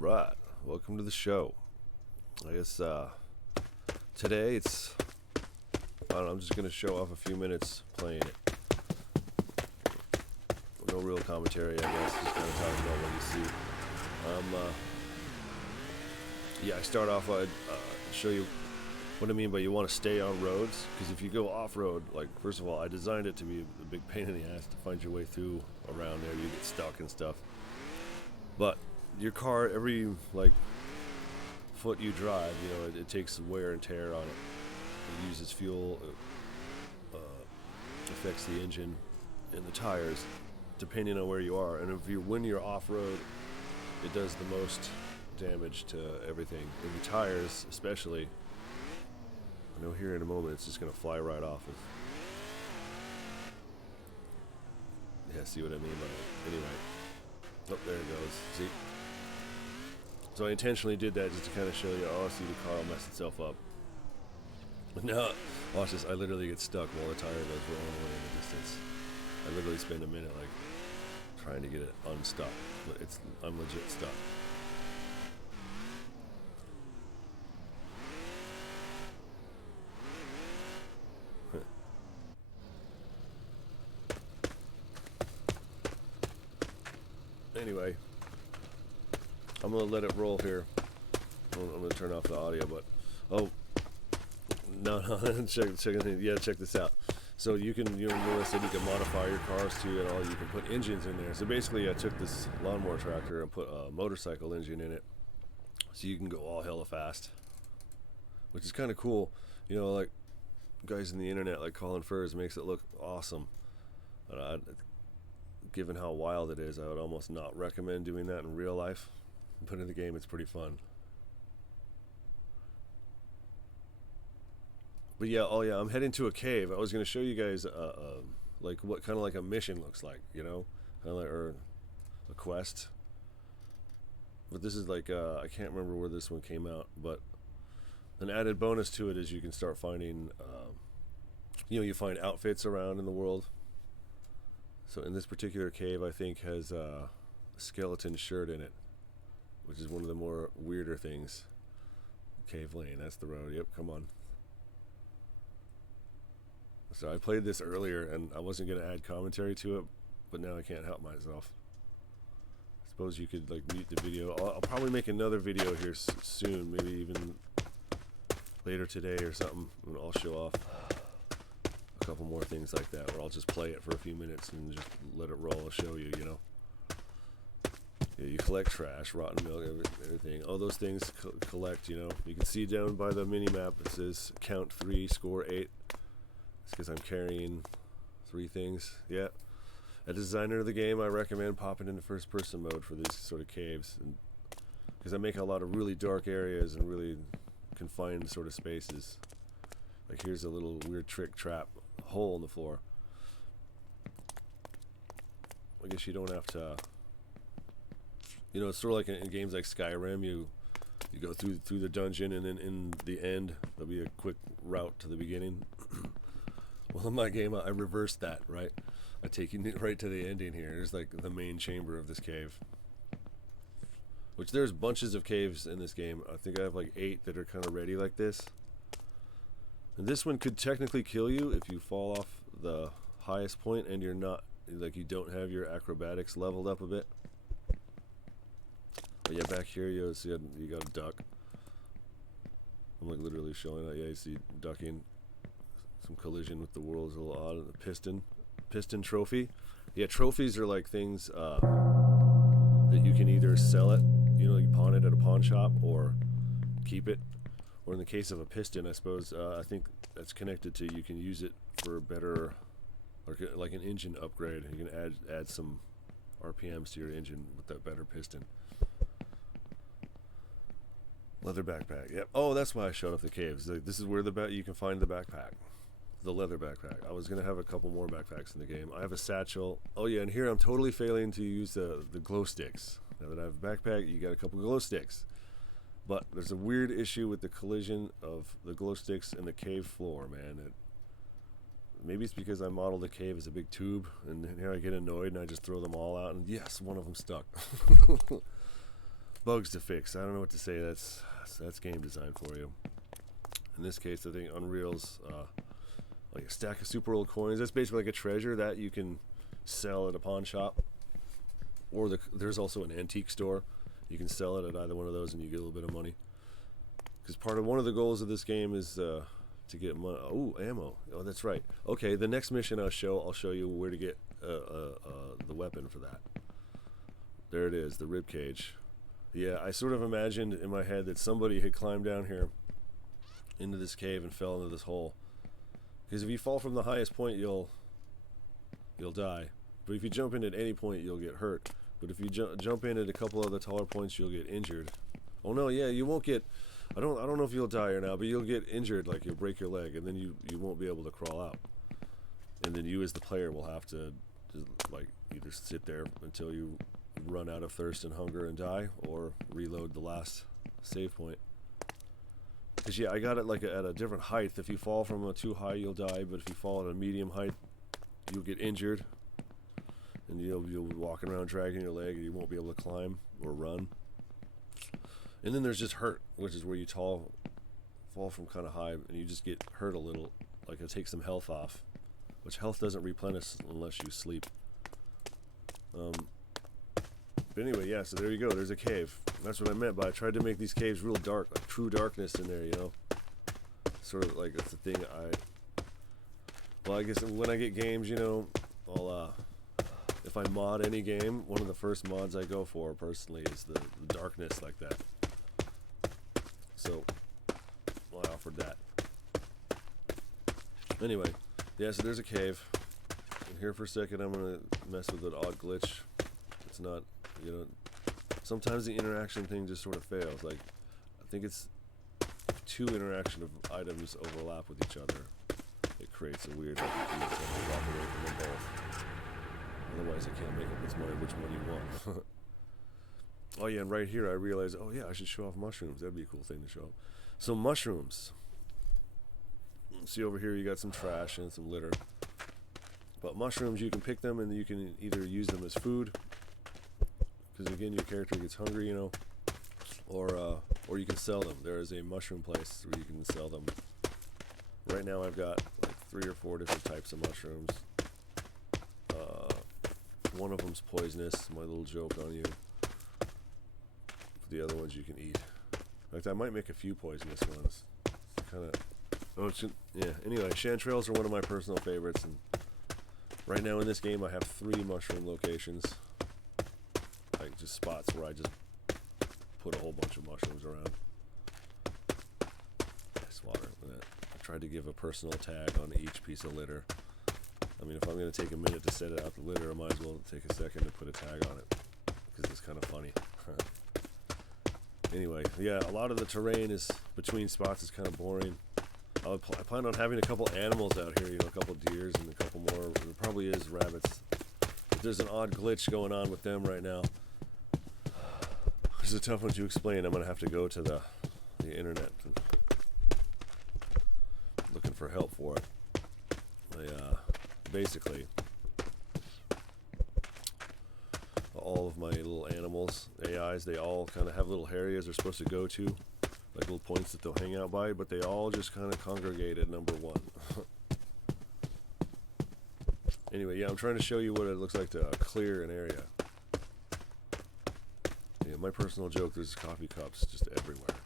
Right, welcome to the show. I guess today I don't know, I'm just gonna show off a few minutes playing it. No real commentary, I guess, just kind of talking about what you see. I start off, I'd show you what I mean by you want to stay on roads, because if you go off-road, like, first of all, I designed it to be a big pain in the ass to find your way through around there, you get stuck and stuff. But your car, every, like, foot you drive, it takes wear and tear on it. It uses fuel, affects the engine and the tires, depending on where you are. And when you're off-road, it does the most damage to everything. And the tires, especially, I know here in a moment it's just going to fly right off. Yeah, see what I mean by it. Anyway. Oh, there it goes. See? So I intentionally did that just to kind of show you, see, the car will mess itself up. But now, watch this, I literally get stuck while the tire goes rolling away in the distance. I literally spend a minute, like, trying to get it unstuck. But I'm legit stuck. Anyway, I'm gonna let it roll here. I'm gonna turn off the audio, but no, check this out. So you notice that you can modify your cars too, and all. You can put engines in there. So basically, I took this lawnmower tractor and put a motorcycle engine in it, so you can go all hella fast, which is kind of cool. Like guys in the internet, like Colin Furs, makes it look awesome. Given how wild it is, I would almost not recommend doing that in real life. But in the game, it's pretty fun. But yeah, I'm heading to a cave. I was going to show you guys, like what kind of like a mission looks like, kind of like, or a quest. But this is like, I can't remember where this one came out, but an added bonus to it is you can start finding, you find outfits around in the world. So in this particular cave, I think has a skeleton shirt in it, which is one of the more weirder things. Cave Lane, that's the road. Yep, come on. So I played this earlier, and I wasn't going to add commentary to it, but now I can't help myself. I suppose you could like mute the video. I'll probably make another video here soon, maybe even later today or something, and I'll show off a couple more things like that, where I'll just play it for a few minutes and just let it roll and show you, Yeah, you collect trash, rotten milk, everything. All those things collect, You can see down by the mini-map, it says count 3, score 8. It's because I'm carrying 3 things. Yeah. As a designer of the game, I recommend popping into first-person mode for these sort of caves. Because I make a lot of really dark areas and really confined sort of spaces. Like here's a little weird trick trap hole in the floor. I guess you don't have to, it's sort of like in games like Skyrim, you go through the dungeon, and then in the end there'll be a quick route to the beginning. Well, in my game, I reversed that, right? I take you right to the ending here. There's like the main chamber of this cave, which there's bunches of caves in this game. I think I have like 8 that are kind of ready like this. And this one could technically kill you if you fall off the highest point and you're not, like, you don't have your acrobatics leveled up a bit. But yeah, back here you see you got a duck. I'm like literally showing that. Yeah, you see ducking. Some collision with the world is a little odd. The piston trophy. Yeah, trophies are like things that you can either sell it, you pawn it at a pawn shop, or keep it. Or in the case of a piston, I suppose, I think that's connected to, you can use it for better, or like an engine upgrade. You can add some RPMs to your engine with that better piston. Leather backpack. Yep. Oh, that's why I showed off the caves. Like, this is where you can find the backpack. The leather backpack. I was going to have a couple more backpacks in the game. I have a satchel. Oh yeah, and here I'm totally failing to use the glow sticks. Now that I have a backpack, you got a couple glow sticks. But there's a weird issue with the collision of the glow sticks and the cave floor, man. Maybe it's because I modeled the cave as a big tube, and here I get annoyed and I just throw them all out, and yes, one of them stuck. bugs to fix. I don't know what to say. That's game design for you. In this case, I think Unreal's like a stack of super old coins. That's basically like a treasure that you can sell at a pawn shop, or there's also an antique store. You can sell it at either one of those, and you get a little bit of money. Because one of the goals of this game is to get money. Oh, ammo. Oh, that's right. Okay, the next mission I'll show you where to get the weapon for that. There it is, the rib cage. Yeah, I sort of imagined in my head that somebody had climbed down here into this cave and fell into this hole. Because if you fall from the highest point, you'll die. But if you jump in at any point, you'll get hurt. But if you jump in at a couple other taller points, you'll get injured. Oh no, yeah, you won't get. I don't know if you'll die or not, but you'll get injured. Like you'll break your leg, and then you won't be able to crawl out. And then you, as the player, will have to just, like, either sit there until you run out of thirst and hunger and die, or reload the last save point. Because yeah, I got it like at a different height. If you fall from a too high, you'll die. But if you fall at a medium height, you'll get injured, and you'll be walking around dragging your leg, and you won't be able to climb or run. And then there's just hurt, which is where you fall from kind of high, and you just get hurt a little. Like it takes some health off, which health doesn't replenish unless you sleep. But anyway, yeah, so there you go. There's a cave. That's what I meant by I tried to make these caves real dark, like true darkness in there, you know. Sort of like that's the thing well, I guess when I get games, you know, I'll if I mod any game, one of the first mods I go for personally is the darkness like that. So I offered that. Anyway, yeah, so there's a cave. And here for a second, I'm gonna mess with an odd glitch. It's not, you know, sometimes the interaction thing just sort of fails. Like, I think it's two interaction of items overlap with each other. It creates a weird, like, you have to walk away from them both. Otherwise, I can't make up its mind which one you want. Oh yeah, and right here I realized, oh yeah, I should show off mushrooms. That'd be a cool thing to show up. So mushrooms. See over here, you got some trash and some litter. But mushrooms, you can pick them and you can either use them as food, because again, your character gets hungry, you know, or you can sell them. There is a mushroom place where you can sell them. Right now, I've got like 3 or 4 different types of mushrooms. One of them's poisonous. My little joke on you. The other ones you can eat. In fact, I might make a few poisonous ones. Kind of. Oh, yeah. Anyway, chanterelles are one of my personal favorites, and right now in this game, I have 3 mushroom locations, like just spots where I just put a whole bunch of mushrooms around. Nice water. I tried to give a personal tag on each piece of litter. I mean, if I'm going to take a minute to set it out the litter, I might as well take a second to put a tag on it, because it's kind of funny. Anyway, yeah, a lot of the terrain is between spots is kind of boring. I plan on having a couple animals out here, you know, a couple deers and a couple more. There probably is rabbits. But there's an odd glitch going on with them right now. It's a tough one to explain. I'm going to have to go to the internet and looking for help for it. Basically, all of my little animals, AIs, they all kind of have little areas they're supposed to go to, like little points that they'll hang out by, but they all just kind of congregate at number 1. Anyway, yeah, I'm trying to show you what it looks like to clear an area. Yeah, my personal joke, there's coffee cups just everywhere.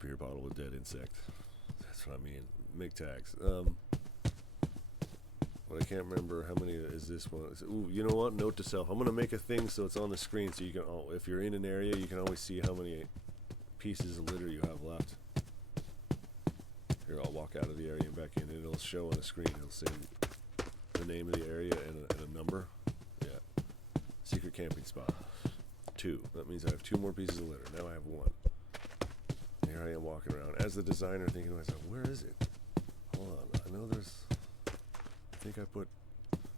Beer bottle with dead insect. That's what I mean. Make tags. But I can't remember how many is this one. Ooh, you know what? Note to self. I'm going to make a thing so it's on the screen so you can, if you're in an area, you can always see how many pieces of litter you have left. Here, I'll walk out of the area and back in, and it'll show on the screen. It'll say the name of the area and a number. Yeah. Secret camping spot. 2. That means I have 2 more pieces of litter. Now I have 1. And here I am walking around. As the designer, thinking to myself, where is it? Hold on. I know there's... I think I put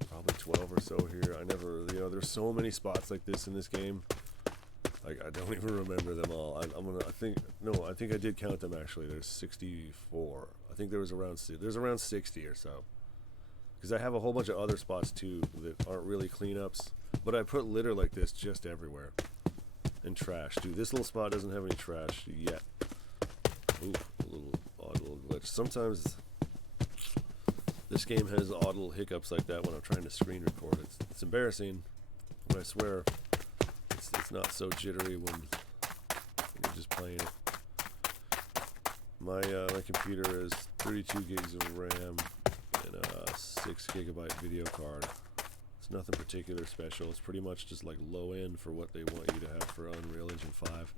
probably 12 or so here. I never, you know, there's so many spots like this in this game. Like, I don't even remember them all. I think I did count them actually. There's 64. I think there's around 60 or so. Because I have a whole bunch of other spots too that aren't really cleanups. But I put litter like this just everywhere. And trash. Dude, this little spot doesn't have any trash yet. Ooh, a little odd little glitch. Sometimes this game has odd little hiccups like that when I'm trying to screen record. It's embarrassing, but I swear it's not so jittery when you're just playing it. My computer is 32 gigs of RAM and a 6 gigabyte video card. It's nothing particular special. It's pretty much just like low end for what they want you to have for Unreal Engine 5.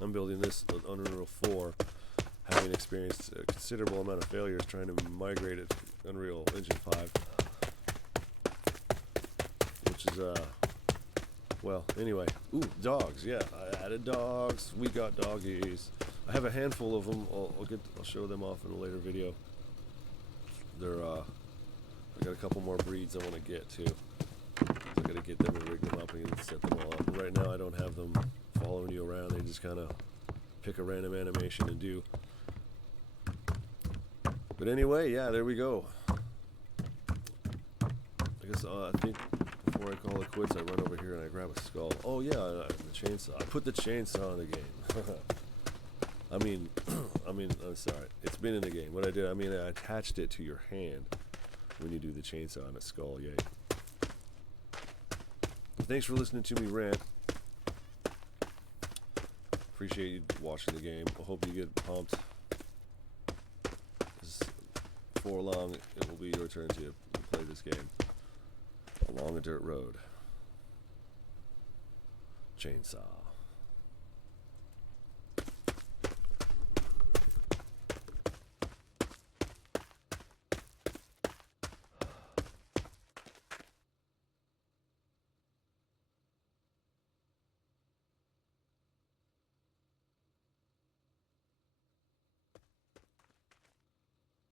I'm building this on Unreal 4, having experienced a considerable amount of failures trying to migrate it to Unreal Engine 5, which is well, anyway. Ooh, dogs. Yeah, I added dogs. We got doggies. I have a handful of them. I'll show them off in a later video. They're I got a couple more breeds I want to get too. So I got to get them and rig them up and set them all up. But right now I don't have them following you around. They just kind of pick a random animation and do. But anyway, yeah, there we go. I guess I think before I call it quits, I run over here and I grab a skull. Oh yeah, the chainsaw. I put the chainsaw in the game. I mean, I'm sorry. It's been in the game. What I did, I attached it to your hand when you do the chainsaw on a skull. Yay. Thanks for listening to me rant. Appreciate you watching the game. I hope you get pumped. Before long, it will be your turn to play this game along a dirt road. Chainsaw.